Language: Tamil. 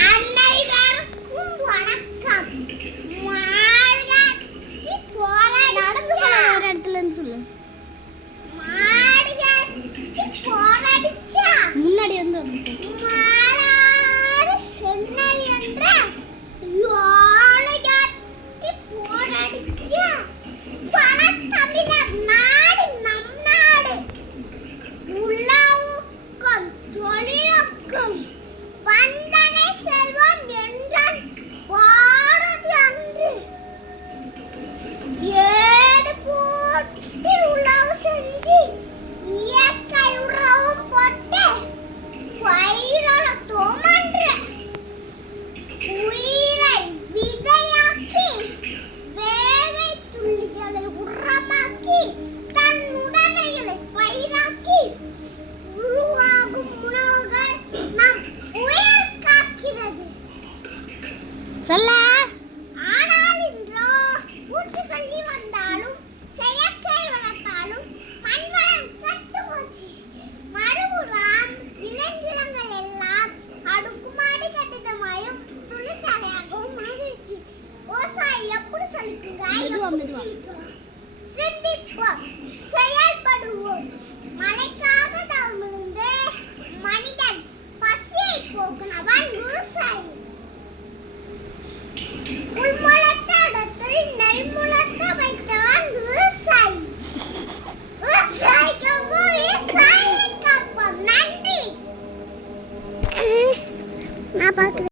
அனைவருக்கும் வணக்கம். மாடுகாட்டி போராடி ஒரு இடத்துலன்னு சொல்லு. மாடுகாட்டி போராடிச்சா முன்னாடி வந்து மாடு சென்னல் என்ற யானைகாட்டி போராடிச்சா பல தமிழர் நாடு நம் நாடு உலவுக்கும் தொழிலுக்கும்